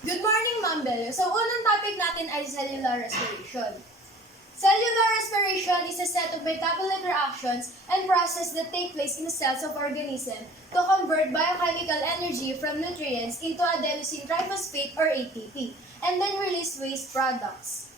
Good morning, Ma'am Bello. So, unang topic natin ay cellular respiration. Cellular respiration is a set of metabolic reactions and processes that take place in the cells of organism to convert biochemical energy from nutrients into adenosine triphosphate or ATP, and then release waste products.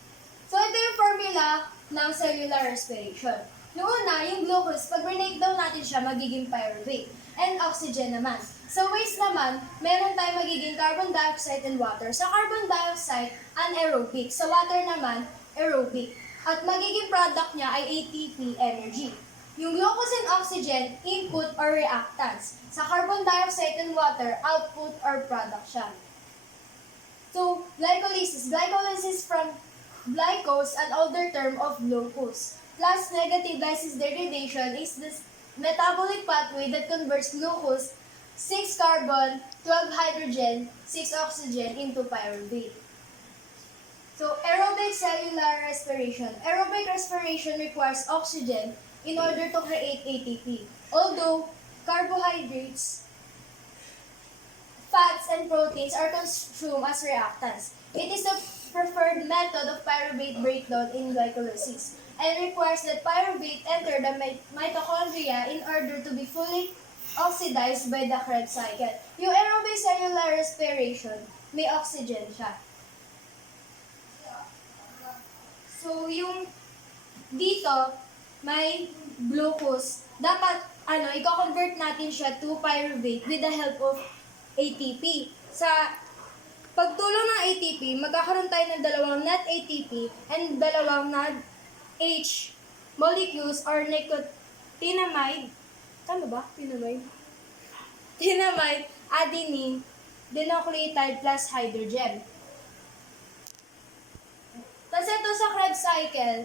So, ito yung formula ng cellular respiration. Noong una, yung glucose, pag breakdown natin siya, magiging pyruvate. And oxygen naman. Sa waste naman, meron tayong magiging carbon dioxide and water. Sa carbon dioxide, anaerobic. Sa water naman, aerobic. At magiging product niya ay ATP energy. Yung glucose and oxygen, input or reactants. Sa carbon dioxide and water, output or product siya. So, glycolysis. Glycolysis from glycose, an older term of glucose. Plus negative lysis degradation is the metabolic pathway that converts glucose, 6 carbon, 12 hydrogen, 6 oxygen into pyruvate. So, aerobic cellular respiration. Aerobic respiration requires oxygen in order to create ATP. Although, carbohydrates, fats, and proteins are consumed as reactants. It is the preferred method of pyruvate breakdown in glycolysis and requires that pyruvate enter the mitochondria in order to be fully oxidized by the Krebs cycle. Yung aerobic cellular respiration, may oxygen siya. So, yung dito, may glucose. Dapat, i-convert natin siya to pyruvate with the help of ATP. Sa pagtulong ng ATP, magkakaroon tayo ng dalawang net ATP and dalawang net H molecules or nicotinamide. Tama ba? Tinamide? Tinamide, adenine, dinucleotide plus hydrogen. Tapos ito sa Krebs cycle,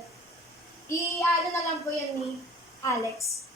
i-ano na lang po yan ni Alex.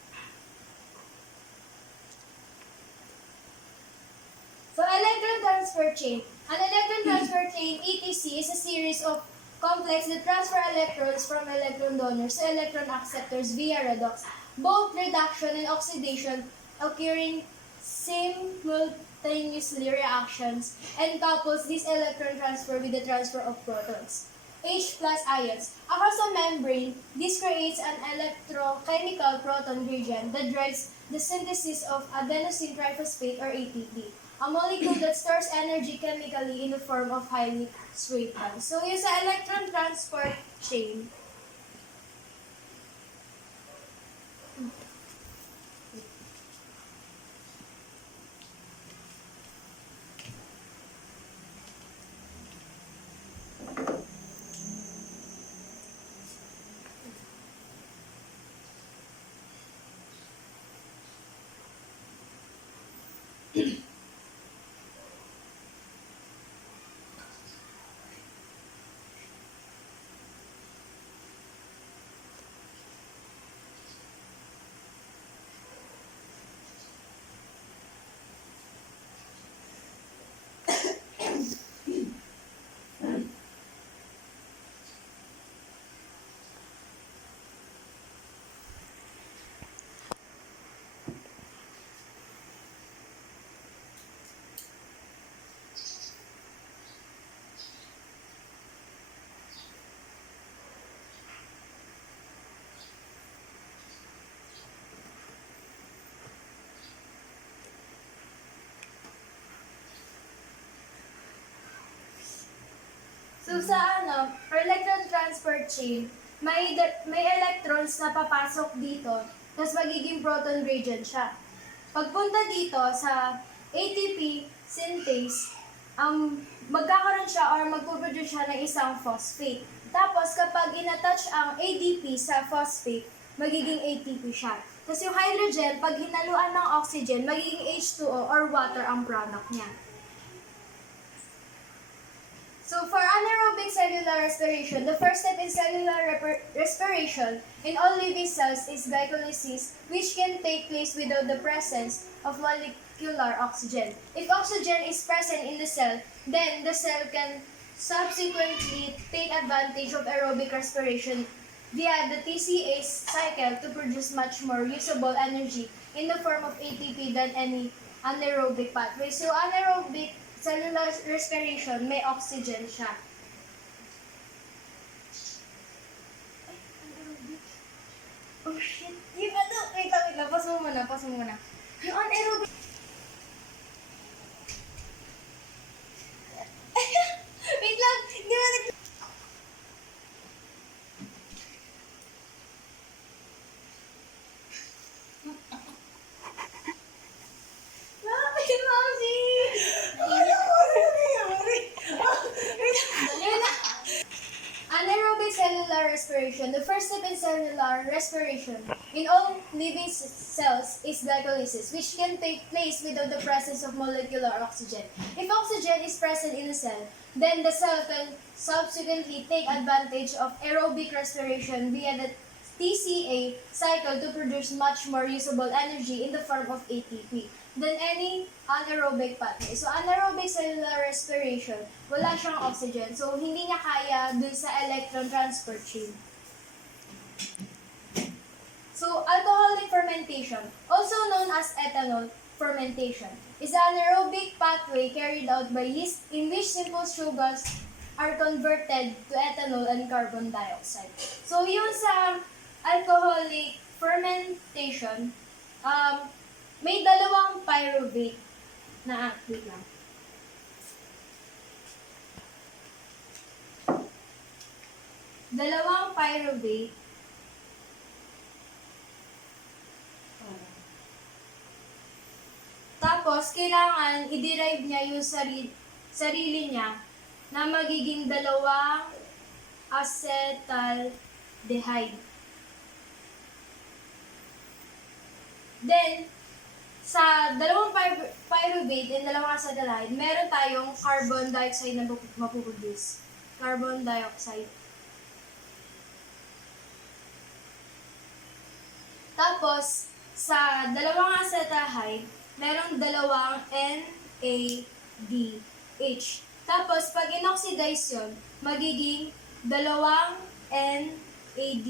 So, electron transfer chain. An electron transfer chain, ETC, is a series of complex that transfer electrons from electron donors to electron acceptors via redox. Both reduction and oxidation occurring simultaneously reactions and couples this electron transfer with the transfer of protons. H plus ions. Across a membrane, this creates an electrochemical proton gradient that drives the synthesis of adenosine triphosphate or ATP, a molecule that stores energy chemically in the form of highly straight bonds. So, yung sa electron transport chain, so sa for electron transport chain, may electrons na papasok dito, tapos magiging proton gradient siya. Pagpunta dito sa ATP synthase, magkakaroon siya or magpuproduce siya ng isang phosphate. Tapos kapag inattach ang ADP sa phosphate, magiging ATP siya. Tapos yung hydrogen, pag hinaluan ng oxygen, magiging H2O or water ang product niya. So for anaerobic cellular respiration, the first step in cellular respiration in all living cells is glycolysis, which can take place without the presence of molecular oxygen. If oxygen is present in the cell, then the cell can subsequently take advantage of aerobic respiration via the TCA cycle to produce much more usable energy in the form of ATP than any anaerobic pathway. So anaerobic cellular respiration, may oxygen siya. Oh shit! Yung ano, wait lang, pause mo muna. Yung anaerobic... wait lang, hindi na anaerobic cellular respiration. The first step in cellular respiration in all living cells is glycolysis, which can take place without the presence of molecular oxygen. If oxygen is present in the cell, then the cell can subsequently take advantage of aerobic respiration via the TCA cycle to produce much more usable energy in the form of ATP than any anaerobic pathway. So, anaerobic cellular respiration, wala siyang oxygen. So, hindi niya kaya dun sa electron transport chain. So, alcoholic fermentation, also known as ethanol fermentation, is an anaerobic pathway carried out by yeast in which simple sugars are converted to ethanol and carbon dioxide. So, yun sa alcoholic fermentation, may dalawang pyruvate na wait lang. Dalawang pyruvate tapos kailangan i-derive niya yung sarili niya na magiging dalawang acetaldehyde. Then, sa dalawang pyruvate and dalawang acetaldehyde, meron tayong carbon dioxide na mapuproduce. Carbon dioxide. Tapos, sa dalawang acetaldehyde, merong dalawang NADH. Tapos, pag inoxidize yun, magiging dalawang NAD+.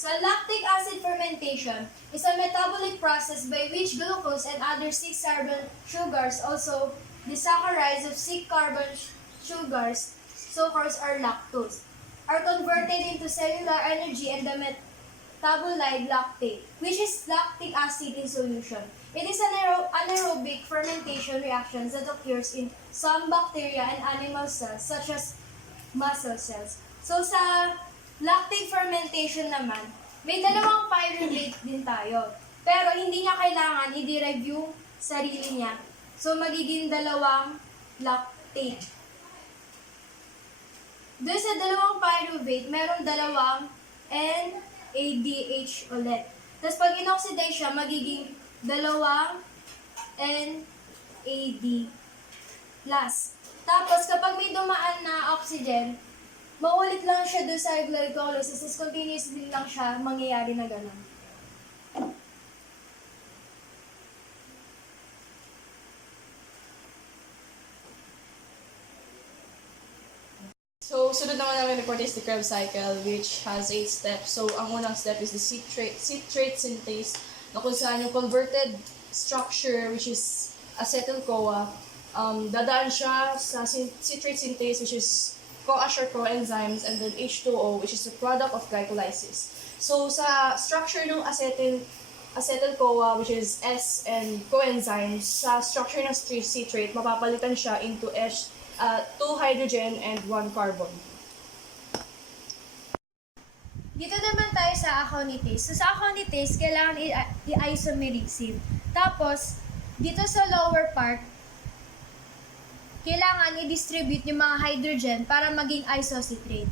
So, lactic acid fermentation is a metabolic process by which glucose and other 6-carbon sugars, also disaccharides of 6-carbon sugars, sucrose or lactose, are converted into cellular energy and the metabolite lactate, which is lactic acid in solution. It is an anaerobic fermentation reaction that occurs in some bacteria and animal cells, such as muscle cells. So, sa lactic fermentation naman, may dalawang pyruvate din tayo. Pero hindi niya kailangan i-derive yung sarili niya. So, magiging dalawang lactate. Doon sa dalawang pyruvate, meron dalawang NADH ulit. Tapos, pag inoxidize siya, magiging dalawang NAD+. Tapos, kapag may dumaan na oxygen, maulit lang siya doon sa glycolysis, is continuously lang siya mangyayari na gano'n. So, sunod naman namin report is the Krebs cycle, which has 8 steps. So, ang unang step is the citrate synthase, na kung saan yung converted structure, which is acetyl-CoA, dadaan siya sa citrate synthase, which is CoA coenzymes, and then H2O, which is a product of glycolysis. So, sa structure ng acetyl-CoA, which is S, and coenzymes, sa structure ng citrate, mapapalitan siya into 2 hydrogen and 1 carbon. Dito naman tayo sa aconitase. So, sa aconitase, kailangan i-isomerism. Tapos, dito sa lower part, kailangan i-distribute yung mga hydrogen para maging isocitrate.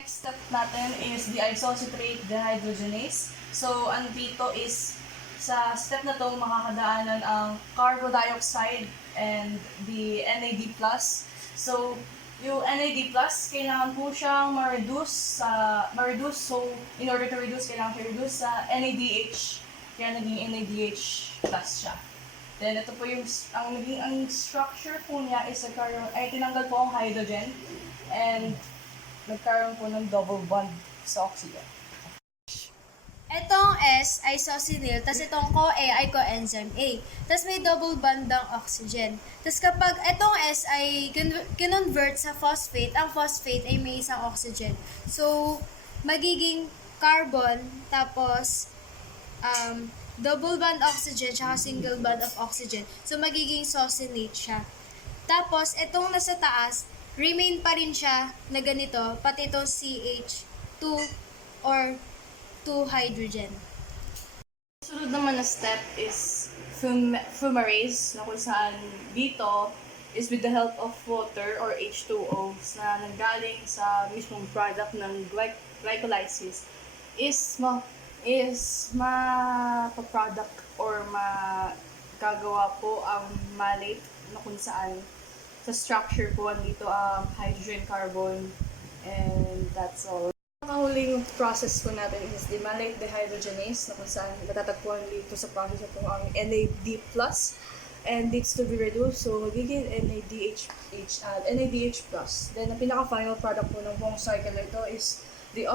Next step natin is the isocitrate dehydrogenase. So, andito is sa step na to makakadaanan ang carbon dioxide and the NAD+. So, yung NAD+, kailangan po siyang ma-reduce. So, in order to reduce, kailangan i-reduce sa NADH. Kaya naging NADH+ siya. Then, ito po yung, ang structure po niya is tinanggal po ang hydrogen and nagkaroon po ng double bond sa oxygen. Itong S ay succinyl, tapos itong CoA ay coenzyme A. Tapos may double bond ng oxygen. Tapos kapag itong S ay kinonvert sa phosphate, ang phosphate ay may isang oxygen. So, magiging carbon, tapos double bond oxygen, tsaka single bond of oxygen. So, magiging succinate siya. Tapos, itong nasa taas, remain pa rin siya na ganito, pati itong CH2 or 2 hydrogen. Sunod naman na step is fumarase, na kung saan dito is with the help of water or H2O na nanggaling sa mismong product ng glycolysis is ma-product or magagawa po ang malate na kung saan sa structure po andito ang hydrogen, carbon, and that's all. Ang huling process po natin is the malate dehydrogenase na kung saan matatagpuan dito sa process po ang NAD+, and needs to be reduced. So, magiging NADH+. Then, ang pinaka-final product po ng buong cycle ito is the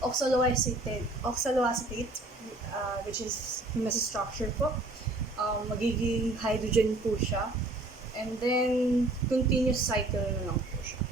oxaloacetate, which is nasa structure po. Magiging hydrogen po siya. And then, continuous cycle na lang po siya.